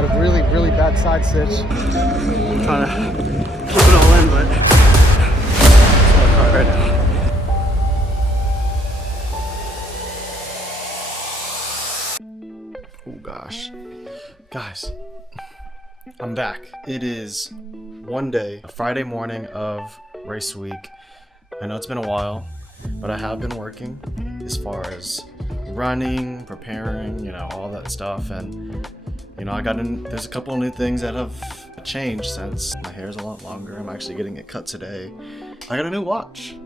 got a really, really bad side stitch. I'm trying to keep it all in, but it's all hard right now. Oh gosh. Guys, I'm back. It is one day, a Friday morning of race week. I know it's been a while, but I have been working as far as running, preparing, all that stuff. And, there's a couple of new things that have changed since my hair's a lot longer. I'm actually getting it cut today. I got a new watch.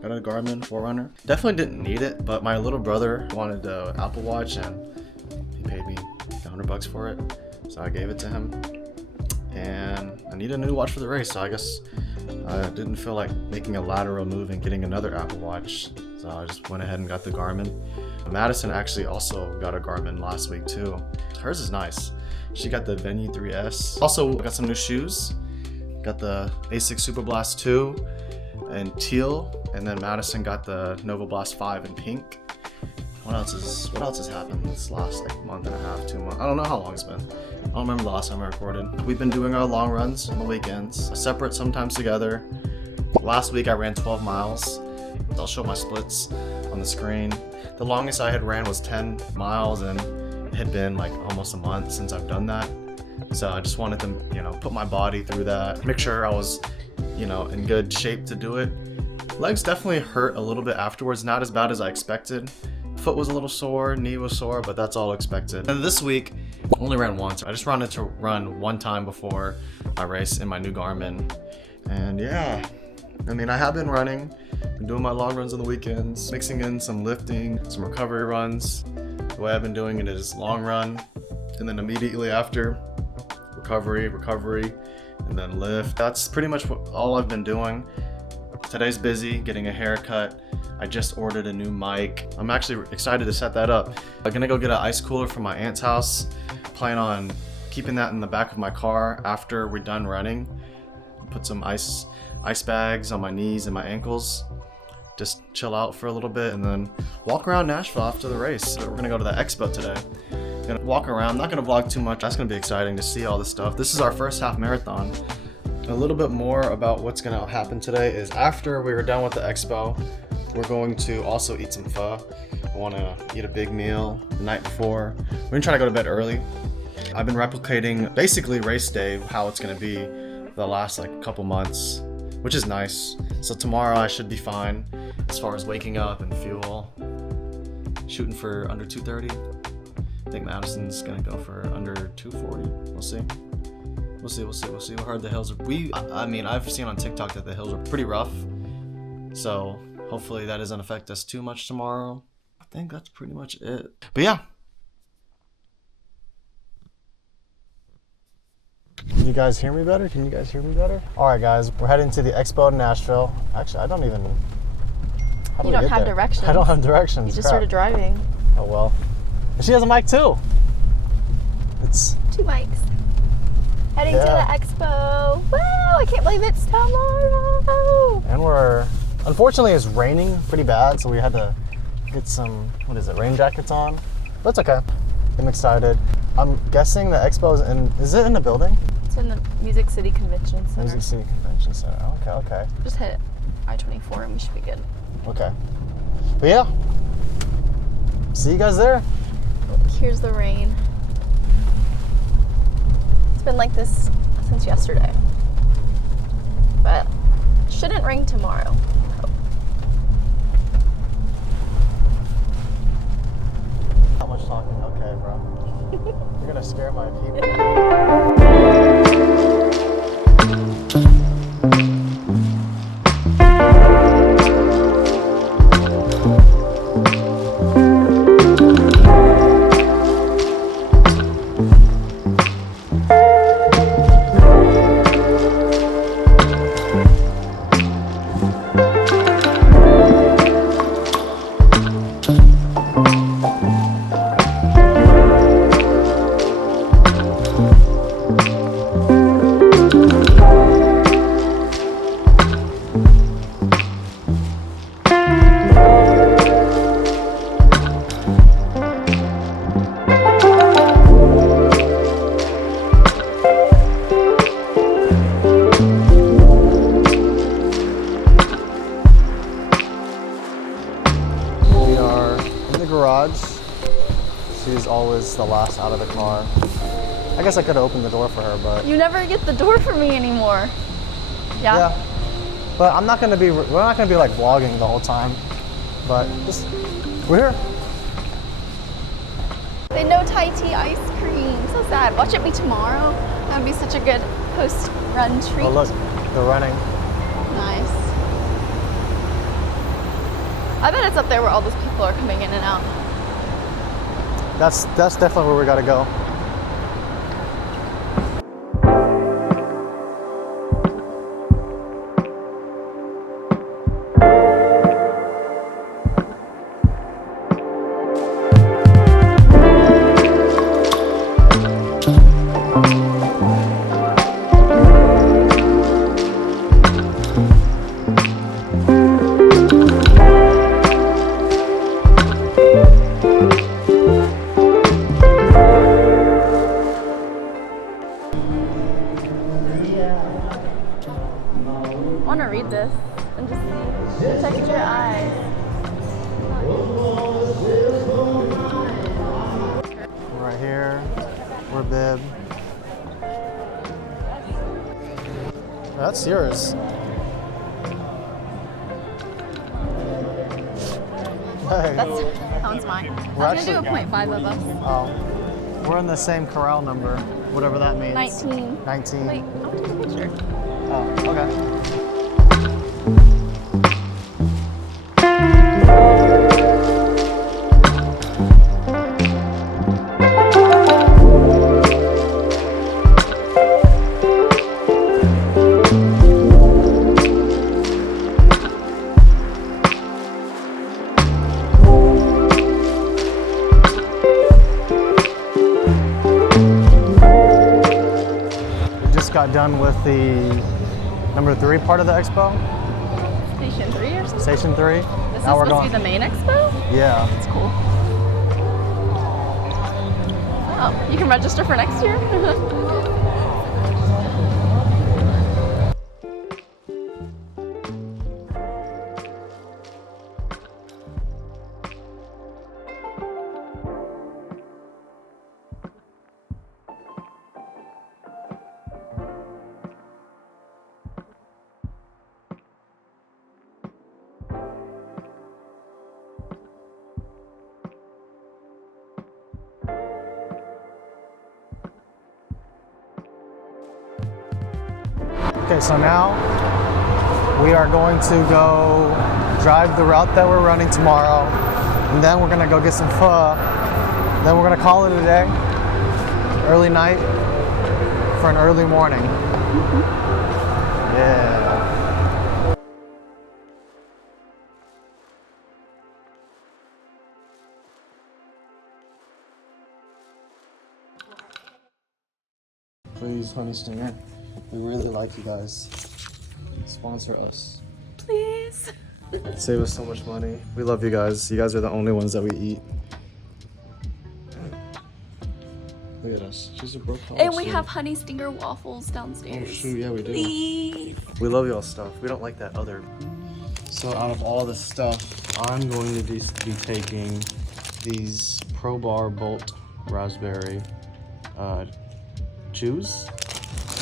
Got a Garmin Forerunner. Definitely didn't need it, but my little brother wanted the Apple Watch and he paid me $100 for it. So I gave it to him. And I need a new watch for the race, so I guess I didn't feel like making a lateral move and getting another Apple Watch. So I just went ahead and got the Garmin. Madison actually also got a Garmin last week too. Hers is nice. She got the Venue 3S. Also got some new shoes. Got the Asics Super Blast 2 in teal, and then Madison got the Nova Blast 5 in pink. What else has happened this last month and a half, 2 months? I don't know how long it's been. I don't remember the last time I recorded. We've been doing our long runs on the weekends, separate, sometimes together. Last week I ran 12 miles. I'll show my splits on the screen. The longest I had ran was 10 miles, and it had been like almost a month since I've done that. So I just wanted to, put my body through that, make sure I was, in good shape to do it. Legs definitely hurt a little bit afterwards, not as bad as I expected. Foot was a little sore, knee was sore, but that's all expected. And this week, I only ran once. I just wanted to run one time before my race in my new Garmin. And yeah, I have been running, been doing my long runs on the weekends, mixing in some lifting, some recovery runs. The way I've been doing it is long run, and then immediately after, recovery, and then lift. That's pretty much all I've been doing. Today's busy, getting a haircut. I just ordered a new mic. I'm actually excited to set that up. I'm gonna go get an ice cooler from my aunt's house. Plan on keeping that in the back of my car after we're done running. Put some ice bags on my knees and my ankles. Just chill out for a little bit and then walk around Nashville after the race. We're gonna go to the expo today. Gonna walk around, not gonna vlog too much. That's gonna be exciting to see all this stuff. This is our first half marathon. A little bit more about what's gonna happen today is after we were done with the expo, we're going to also eat some pho. I wanna eat a big meal the night before. We're gonna try to go to bed early. I've been replicating basically race day, how it's gonna be the last couple months, which is nice. So tomorrow I should be fine as far as waking up and fuel. Shooting for under 2:30. I think Madison's gonna go for under 2:40. We'll see. We heard the hills are, I've seen on TikTok that the hills are pretty rough. So hopefully that doesn't affect us too much tomorrow. I think that's pretty much it. But yeah. Can you guys hear me better? All right, guys, we're heading to the expo in Nashville. Actually, I don't even... You don't have directions. I don't have directions. You just started driving. Oh, well. And she has a mic, too. It's... 2 mics. Heading to the expo. Wow, I can't believe it's tomorrow. And unfortunately, it's raining pretty bad, so we had to get some, rain jackets on. But it's okay. I'm excited. I'm guessing the expo is it in the building? It's in the Music City Convention Center. Music City Convention Center. Okay. Just hit I-24 and we should be good. Okay. But yeah. See you guys there. Here's the rain. It's been like this since yesterday. But it shouldn't rain tomorrow. How much talking? Okay, bro. You're gonna scare my people. She's always the last out of the car. I guess I could have opened the door for her, but You never get the door for me anymore. Yeah? yeah. But we're not gonna be like vlogging the whole time. But just, we're here. They no Thai tea ice cream. So sad. Watch it be tomorrow. That would be such a good post-run treat. Oh look, they're running. Nice. I bet it's up there where all those people are coming in and out. That's definitely where we gotta go. I want to read this and just protect your eyes. Right here, we're bib. That's yours. Hey. That one's mine. We're I was going to do actually- a 0.5 of us. Oh, we're in the same corral number, whatever that means. 19. 19. Wait, I'll take a picture. Oh, okay. Got done with the number 3 part of the expo, Station 3 or something? Station 3. This is Now we're supposed going. to be the main expo? Yeah. That's cool. Oh, you can register for next year? Okay, so now we are going to go drive the route that we're running tomorrow, and then we're gonna go get some pho. Then we're gonna call it a day. Early night for an early morning. Yeah. Please, Honey Stinger. We really like you guys. Sponsor us. Please. Save us so much money. We love you guys. You guys are the only ones that we eat. Look at us. She's a broke college And we student. have honey stinger waffles downstairs. Oh shoot, yeah we do. Please. We love y'all stuff. We don't like that other. So out of all this stuff, I'm going to be taking these Pro Bar Bolt Raspberry chews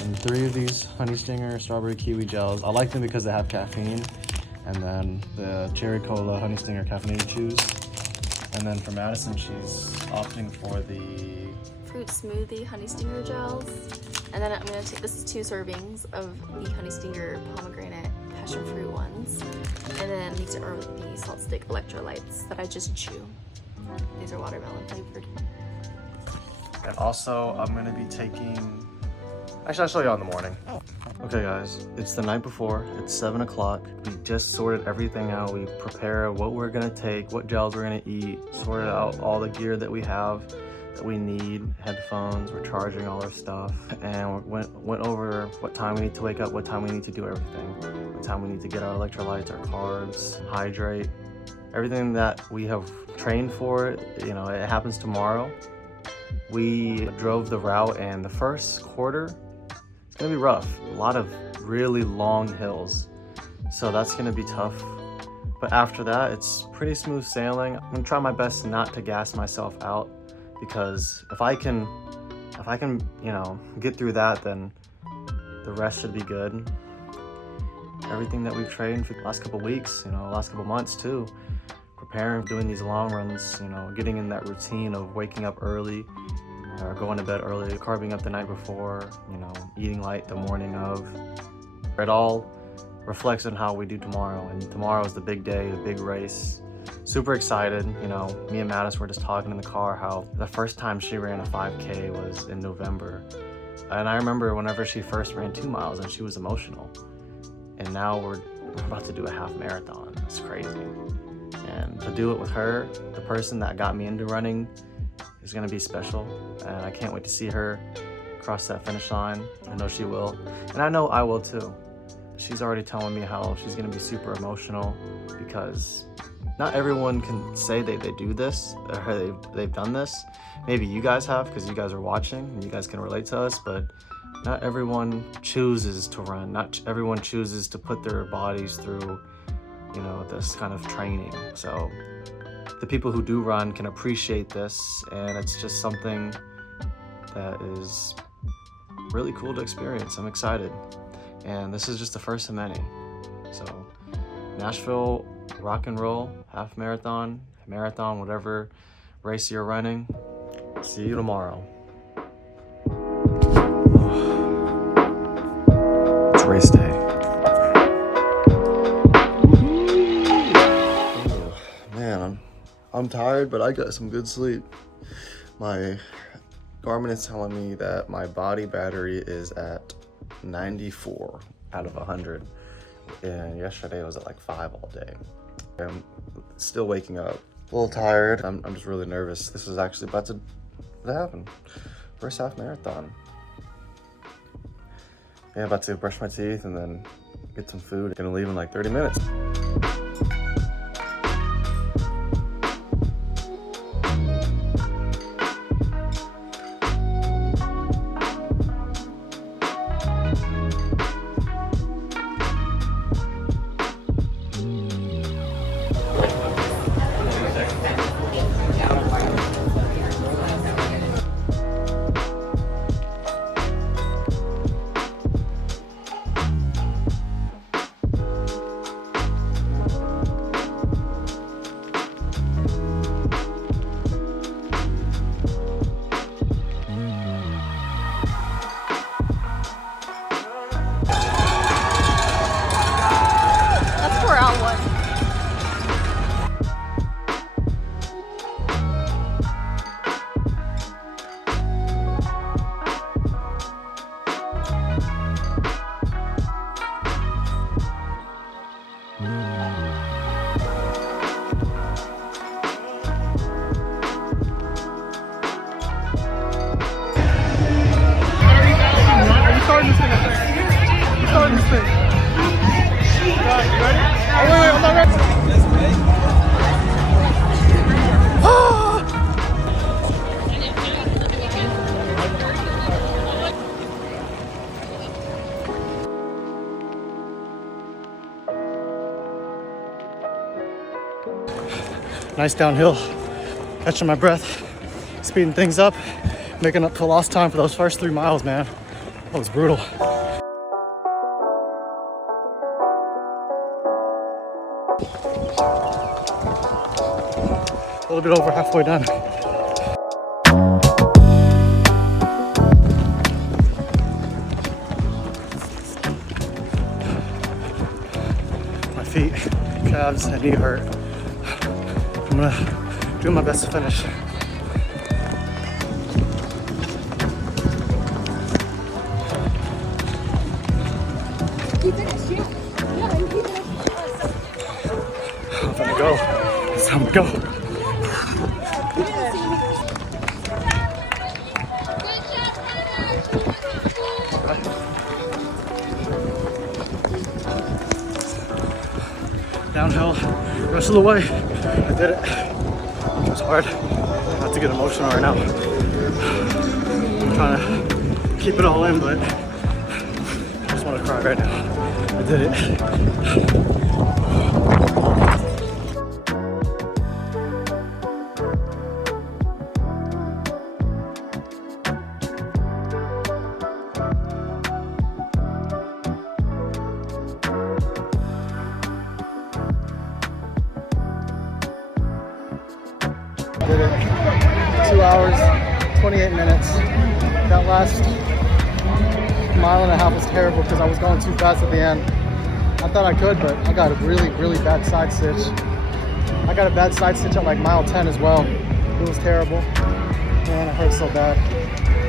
and 3 of these Honey Stinger Strawberry Kiwi gels. I like them because they have caffeine, and then the Cherry Cola Honey Stinger Caffeinated chews. And then for Madison, she's opting for the Fruit smoothie honey stinger gels. And then I'm gonna take, this is 2 servings of the honey stinger pomegranate passion fruit ones. And then these are the salt stick electrolytes that I just chew. These are watermelon flavored. And also, I'm gonna be taking. Actually, I'll show you all in the morning. Okay, guys, it's the night before. It's 7 o'clock. We just sorted everything out. We prepare what we're gonna take, what gels we're gonna eat, sorted out all the gear that we have, that we need, headphones. We're charging all our stuff, and we went over what time we need to wake up, what time we need to do everything, what time we need to get our electrolytes, our carbs, hydrate, everything that we have trained for. You know, it happens tomorrow. We drove the route, and the first quarter, it's gonna be rough. A lot of really long hills, so that's gonna be tough. But after that, it's pretty smooth sailing. I'm gonna try my best not to gas myself out, because if I can, you know, get through that, then the rest should be good. Everything that we've trained for the last couple weeks, you know, last couple months too, preparing, doing these long runs, you know, getting in that routine of waking up early or going to bed early, carving up the night before, you know, eating light the morning of. It all reflects on how we do tomorrow, and tomorrow is the big day, the big race. Super excited. You know, me and Mattis were just talking in the car how the first time she ran a 5K was in November. And I remember whenever she first ran 2 miles and she was emotional. And now we're about to do a half marathon. It's crazy. And to do it with her, the person that got me into running, is gonna be special. And I can't wait to see her cross that finish line. I know she will. And I know I will too. She's already telling me how she's gonna be super emotional because not everyone can say they do this or they've done this. Maybe you guys have because you guys are watching and you guys can relate to us, but not everyone chooses to run. Not everyone chooses to put their bodies through, you know, this kind of training. So the people who do run can appreciate this, and it's just something that is really cool to experience. I'm excited. And this is just the first of many. So Nashville Rock and Roll, half marathon, whatever race you're running. See you tomorrow. It's race day. Oh, man, I'm tired, but I got some good sleep. My Garmin is telling me that my body battery is at 94 out of 100. And yesterday I was at like 5 all day. I'm still waking up, a little tired. I'm just really nervous. This is actually about to happen. First half marathon. Yeah, about to brush my teeth and then get some food. Gonna leave in like 30 minutes. Nice downhill, catching my breath, speeding things up, making up for lost time for those first 3 miles, man. That was brutal. A little bit over halfway done. My feet, calves, and knee hurt. I'm gonna do my best to finish. I'm gonna go. It's time to go. Downhill, rest of the way. I did it. It was hard. Not to get emotional right now. I'm trying to keep it all in, but I just want to cry right now. I did it. hours, 28 minutes. That last mile and a half was terrible because I was going too fast at the end. I thought I could, but I got a really, really bad side stitch. I got a bad side stitch at like mile 10 as well. It was terrible. Man, it hurt so bad.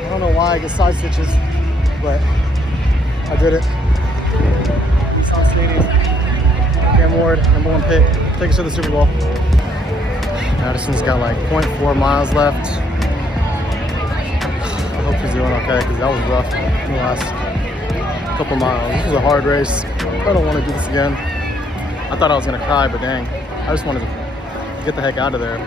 I don't know why I get side stitches, but I did it. Nissan Sweeney, Cam Ward, #1 pick. Take us to the Super Bowl. Madison's got like 0.4 miles left. I hope he's doing okay because that was rough the last couple miles. This was a hard race. I don't want to do this again. I thought I was going to cry, but dang, I just wanted to get the heck out of there.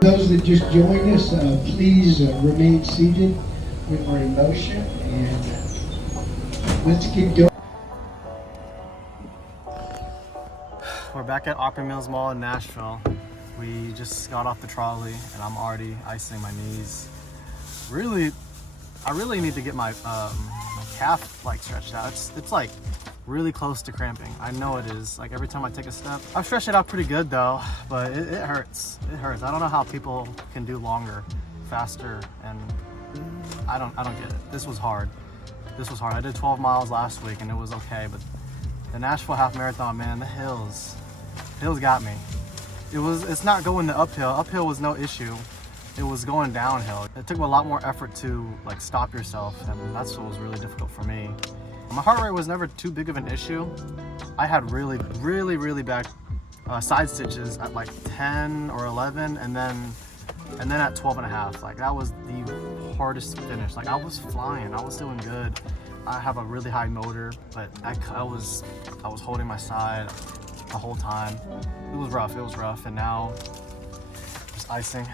Those that just joined us, please remain seated with our emotion, and let's keep going. We're back at Opry Mills Mall in Nashville. We just got off the trolley and I'm already icing my knees. I really need to get my calf like stretched out. It's like really close to cramping. I know it is. Like every time I take a step, I've stretched it out pretty good though, but it hurts. It hurts. I don't know how people can do longer, faster, and I don't get it. This was hard. This was hard. I did 12 miles last week and it was okay, but the Nashville half marathon, man, the hills got me. It's not going the uphill. Uphill was no issue. It was going downhill. It took a lot more effort to like stop yourself, and that's what was really difficult for me. My heart rate was never too big of an issue. I had really bad side stitches at like 10 or 11, and then at 12 and a half. Like that was the hardest finish. Like I was flying. I was doing good. I have a really high motor, but I was holding my side the whole time. It was rough, and now just icing.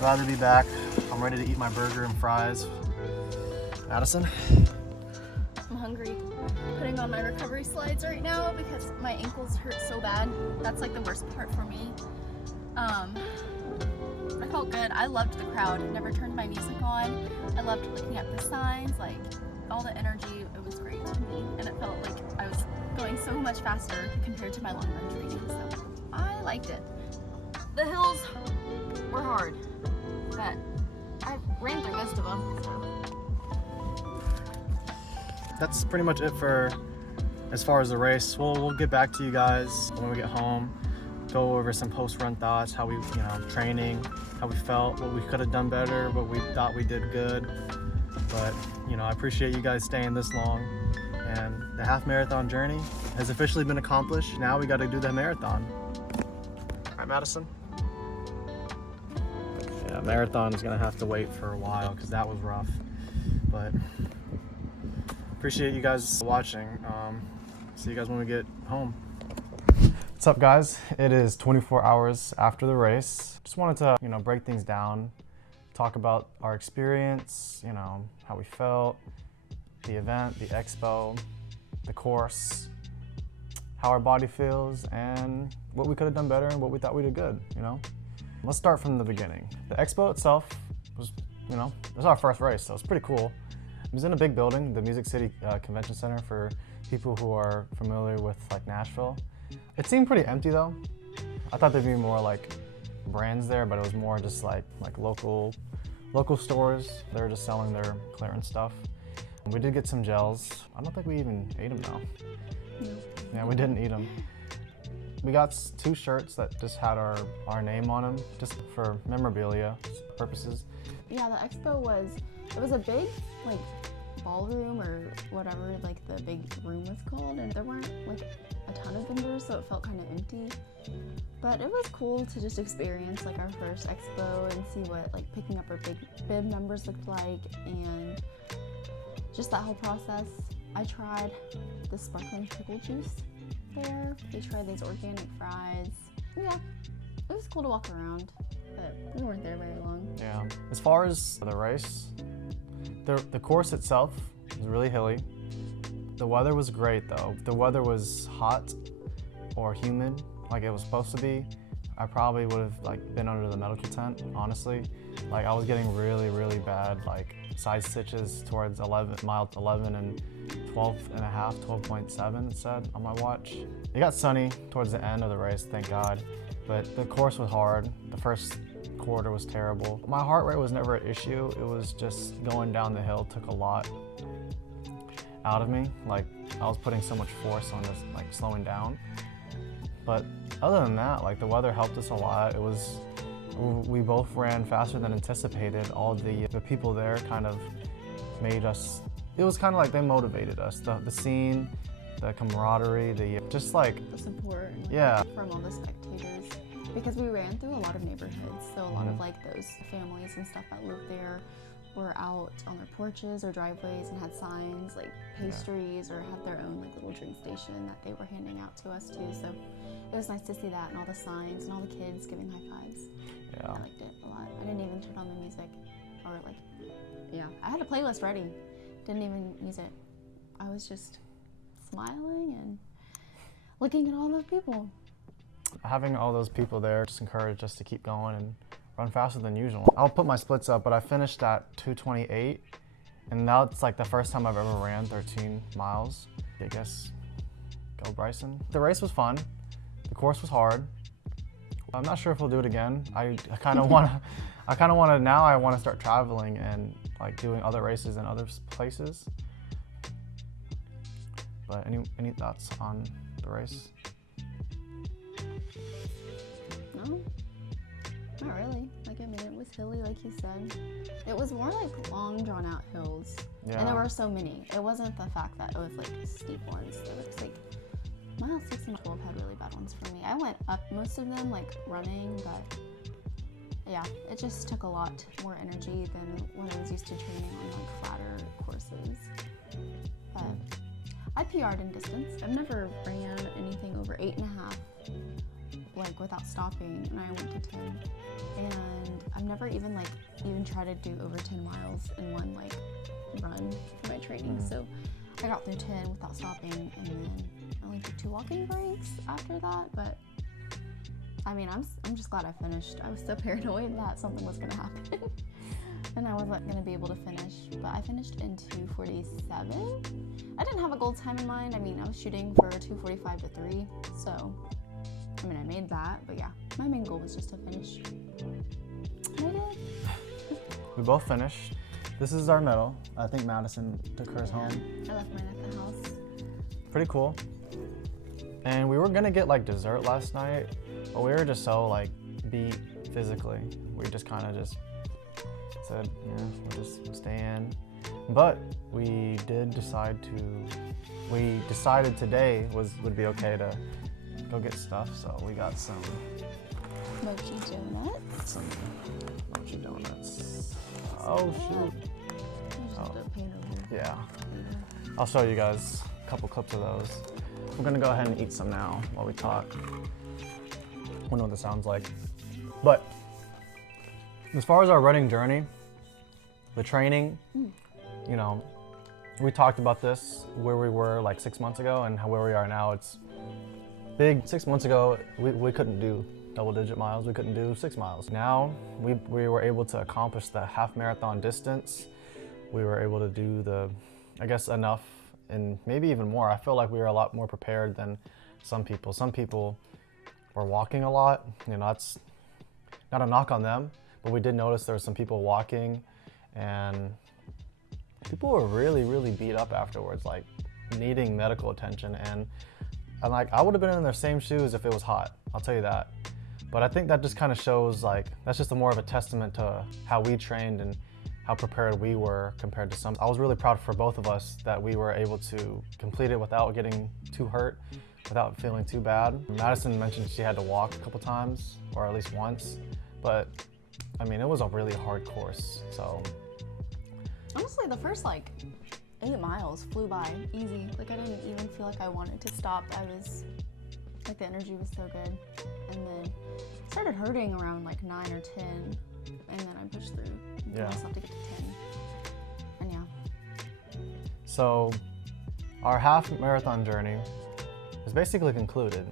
Glad to be back. I'm ready to eat my burger and fries. Madison? I'm hungry. Putting on my recovery slides right now because my ankles hurt so bad. That's like the worst part for me. I felt good. I loved the crowd. Never turned my music on. I loved looking at the signs, like all the energy. It was great to me, and it felt like I was going so much faster compared to my long run training. So I liked it. The hills were hard, but I ran through most of them. So. That's pretty much it for as far as the race. We'll get back to you guys when we get home. Go over some post-run thoughts, how we, training, how we felt, what we could have done better, what we thought we did good. But, I appreciate you guys staying this long. And the half marathon journey has officially been accomplished. Now we got to do the marathon. All right, Madison? Yeah, marathon is going to have to wait for a while because that was rough. But appreciate you guys watching. See you guys when we get home. What's up, guys? It is 24 hours after the race. Just wanted to, break things down, talk about our experience, how we felt, the event, the expo, the course, how our body feels, and what we could have done better and what we thought we did good, Let's start from the beginning. The expo itself was, it was our first race, so it's pretty cool. It was in a big building, the Music City Convention Center, for people who are familiar with like Nashville. It seemed pretty empty though. I thought there'd be more like brands there, but it was more just like local stores. They were just selling their clearance stuff. We did get some gels. I don't think we even ate them though. No. Yeah, we didn't eat them. We got 2 shirts that just had our name on them, just for memorabilia purposes. Yeah, the expo was a big like ballroom or whatever like the big room was called, and there weren't like a ton of vendors, so it felt kind of empty. But it was cool to just experience like our first expo and see what like picking up our big bib numbers looked like, and just that whole process. I tried the sparkling pickle juice there. We tried those organic fries. Yeah, it was cool to walk around, but we weren't there very long. Yeah. As far as the race, the course itself was really hilly. The weather was great though. If the weather was hot or humid like it was supposed to be, I probably would have like been under the medical tent, honestly. Like I was getting really, really bad like side stitches towards mile 11 and 12.7 it said on my watch. It got sunny towards the end of the race, thank God, but the course was hard. The first quarter was terrible. My heart rate was never an issue. It was just going down the hill took a lot out of me. Like I was putting so much force on this, like slowing down. But other than that, like the weather helped us a lot. We both ran faster than anticipated. All the people there kind of made us, it was kind of like they motivated us. The scene, the camaraderie, just like the support, yeah, from all the spectators. Because we ran through a lot of neighborhoods, so a lot of like those families and stuff that lived there were out on their porches or driveways and had signs like pastries or had their own like little drink station that they were handing out to us too. So it was nice to see that and all the signs and all the kids giving high fives. Yeah. I liked it a lot. I didn't even turn on the music or like, yeah. I had a playlist ready. Didn't even use it. I was just smiling and looking at all those people. Having all those people there just encouraged us to keep going and run faster than usual. I'll put my splits up, but I finished at 2:28, and now it's like the first time I've ever ran 13 miles. I guess, go Bryson. The race was fun. The course was hard. I'm not sure if we'll do it again. I kind of want to, now I want to start traveling and like doing other races in other places. But any thoughts on the race? No, not really. Like, I mean, it was hilly, like you said. It was more like long, drawn-out hills. Yeah. And there were so many. It wasn't the fact that it was like steep ones. There was like mile 6 and 12 had really bad ones for me. I went up most of them like running, but yeah, it just took a lot more energy than when I was used to training on like flatter courses. But I PR'd in distance. I've never ran anything over 8.5. like without stopping, and I went to 10, and I've never even tried to do over 10 miles in one like run for my training. So I got through 10 without stopping, and then I only took 2 walking breaks after that. But I mean, I'm just glad I finished. I was so paranoid that something was gonna happen and I wasn't gonna be able to finish, but I finished in 2:47. I didn't have a goal time in mind. I mean, I was shooting for 2:45 to 3, so I mean, I made that, but yeah, my main goal was just to finish. And I did. We both finished. This is our medal. I think Madison took hers home. I left mine at the house. Pretty cool. And we were gonna get like dessert last night, but we were just so like beat physically. We just kind of just said, yeah, we'll just stay in. But we decided today would be okay to go get stuff, so we got some Mochi donuts. mochi donuts. Oh shoot. Yeah. I'll show you guys a couple clips of those. We're gonna go ahead and eat some now while we talk. I wonder what this sounds like. But as far as our running journey, the training, you know, we talked about this where we were like 6 months ago and where we are now. It's big. 6 months ago, we couldn't do double-digit miles. We couldn't do 6 miles. Now we were able to accomplish the half marathon distance. We were able to do I guess enough and maybe even more. I feel like we were a lot more prepared than some people. Some people were walking a lot. You know, that's not a knock on them, but we did notice there were some people walking, and people were really, really beat up afterwards, like needing medical attention. And like, I would have been in their same shoes if it was hot, I'll tell you that. But I think that just kind of shows, like, that's just more of a testament to how we trained and how prepared we were compared to some. I was really proud for both of us that we were able to complete it without getting too hurt, without feeling too bad. Madison mentioned she had to walk a couple times, or at least once, but I mean, it was a really hard course, so. Honestly, the first like 8 miles flew by easy. Like, I didn't even feel like I wanted to stop. I was like, the energy was so good. And then it started hurting around like 9 or 10, and then I pushed through. Yeah. I stopped to get to 10. And yeah. So our half marathon journey is basically concluded.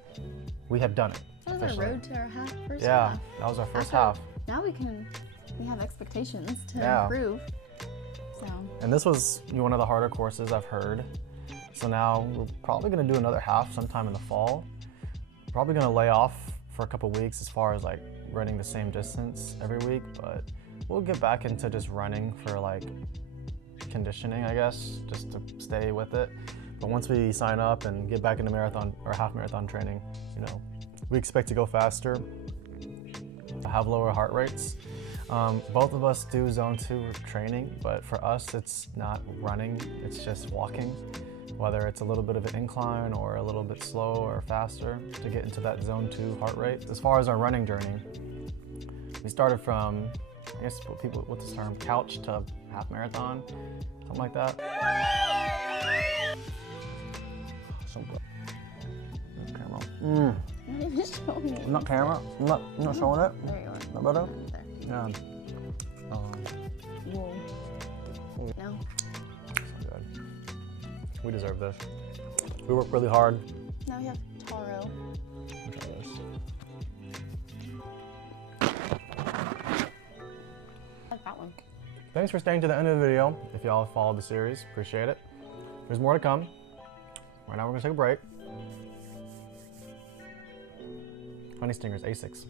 We have done it. For was our road to our first Yeah, half. that was our first After- half. Now we have expectations to Yeah. improve. So And this was one of the harder courses I've heard. So now we're probably gonna do another half sometime in the fall. Probably gonna lay off for a couple weeks as far as like running the same distance every week, but we'll get back into just running for like conditioning, I guess, just to stay with it. But once we sign up and get back into marathon or half marathon training, you know, we expect to go faster, to have lower heart rates. Both of us do zone 2 training, but for us it's not running, it's just walking. Whether it's a little bit of an incline or a little bit slow or faster to get into that zone 2 heart rate. As far as our running journey, we started from, I guess what's this term, couch to half marathon, something like that. Camera. you're not even showing it. Not camera. I'm not showing it. There you are. Not better. There. Yeah. Whoa. No. So good. We deserve this. We work really hard. Now we have taro. I'll try this. I like that one. Thanks for staying to the end of the video. If y'all have followed the series, appreciate it. There's more to come. Right now we're gonna take a break. Honey Stingers A6.